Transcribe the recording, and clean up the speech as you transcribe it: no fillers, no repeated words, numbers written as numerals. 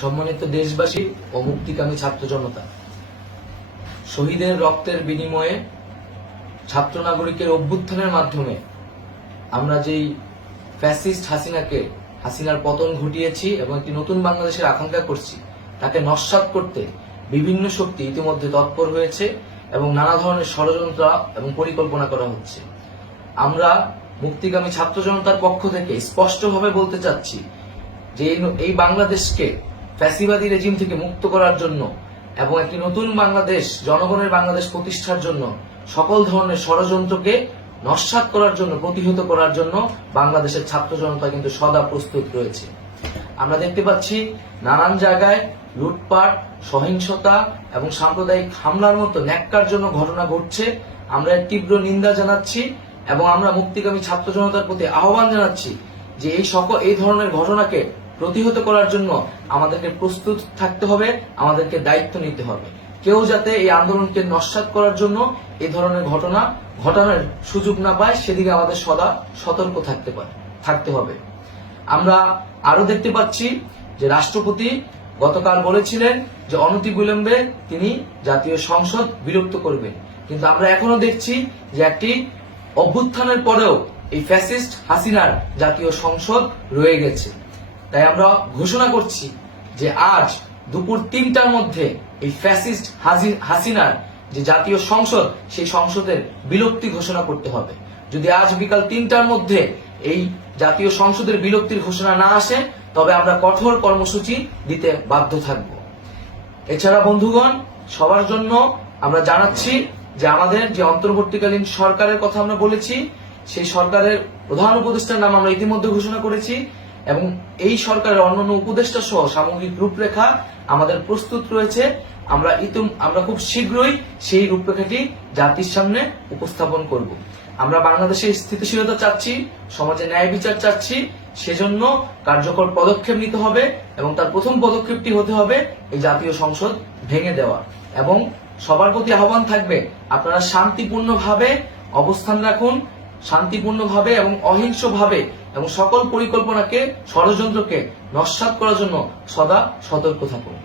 সম্মানিত দেশবাসী ও মুক্তিকামী ছাত্র জনতা, শহীদের রক্তের বিনিময়ে ছাত্র নাগরিকের অভ্যুত্থানের মাধ্যমে আমরা যেই ফ্যাসিস্ট হাসিনার পতন ঘটিয়েছি এবং একটি নতুন বাংলাদেশের আকাঙ্ক্ষা করছি, তাকে নস্যাৎ করতে বিভিন্ন শক্তি ইতিমধ্যে তৎপর হয়েছে এবং নানা ধরনের ষড়যন্ত্র এবং পরিকল্পনা করা হচ্ছে। আমরা মুক্তিকামী ছাত্র জনতার পক্ষ থেকে স্পষ্টভাবে বলতে চাচ্ছি যে এই বাংলাদেশকে ফ্যাসিবাদী রেজিম থেকে মুক্ত করার জন্য এবং একটি নতুন বাংলাদেশ, জনগণের বাংলাদেশ প্রতিষ্ঠার জন্য সকল ধরনের ষড়যন্ত্রকে নস্যাৎ করার জন্য, প্রতিহত করার জন্য বাংলাদেশের ছাত্র জনতা কিন্তু সদা প্রস্তুত রয়েছে। আমরা দেখতে পাচ্ছি নানান জায়গায় লুটপাট, সহিংসতা এবং সাম্প্রদায়িক হামলার মতো ন্যাক্কারজনক ঘটনা ঘটছে। আমরা এর তীব্র নিন্দা জানাচ্ছি এবং আমরা মুক্তিকামী ছাত্র জনতার প্রতি আহ্বান জানাচ্ছি যে এই ধরনের ঘটনাকে প্রতিহত করার জন্য আমাদেরকে প্রস্তুত থাকতে হবে, আমাদেরকে দায়িত্ব নিতে হবে। কেউ যাতে এই আন্দোলনকে নস্যাৎ করার জন্য এই ধরনের ঘটনা ঘটানোর সুযোগ না পায়, সেদিকে আমাদের সদা সতর্ক থাকতে হবে। আমরা আরো দেখতে পাচ্ছি যে রাষ্ট্রপতি গতকাল বলেছিলেন যে অনতিবিলম্বে তিনি জাতীয় সংসদ বিলুপ্ত করবেন, কিন্তু আমরা এখনো দেখছি যে একটি অভ্যুত্থানের পরেও এই ফ্যাসিস্ট হাসিনার জাতীয় সংসদ রয়ে গেছে। তাই আমরা ঘোষণা করছি যে আজ দুপুর ৩টার মধ্যে এই ফ্যাসিস্ট হাসিনার যে জাতীয় সংসদ, সেই সংসদের বিলুপ্তি ঘোষণা করতে হবে। যদি আজ বিকাল ৩টার মধ্যে এই জাতীয় সংসদের বিলুপ্তির ঘোষণা না আসে, তবে আমরা কঠোর কর্মসূচি দিতে বাধ্য থাকব। এছাড়া বন্ধুগণ, সবার জন্য আমরা জানাচ্ছি যে আমাদের যে অন্তর্বর্তীকালীন সরকারের কথা আমরা বলেছি, সেই সরকারের প্রধান উপদেষ্টার নাম আমরা ইতিমধ্যে ঘোষণা করেছি এবং এই সরকারের অন্যান্য উপদেষ্টা সহ সামগ্রিক রূপরেখা আমাদের প্রস্তুত রয়েছে। আমরা খুব শীঘ্রই সেই রূপরেখাটি জাতির সামনে উপস্থাপন করব। আমরা বাংলাদেশে স্থিতিশীলতা চাচ্ছি, সমাজে ন্যায় বিচার চাচ্ছি, সেজন্য কার্যকর পদক্ষেপ নিতে হবে এবং তার প্রথম পদক্ষেপটি হতে হবে এই জাতীয় সংসদ ভেঙে দেওয়া। এবং সবার প্রতি আহ্বান থাকবে, আপনারা শান্তিপূর্ণভাবে অবস্থান রাখুন, শান্তিপূর্ণভাবে এবং অহিংসভাবে এবং সকল পরিকল্পনাকে, ষড়যন্ত্রকে নস্যাৎ করার জন্য সদা সতর্ক থাকুন।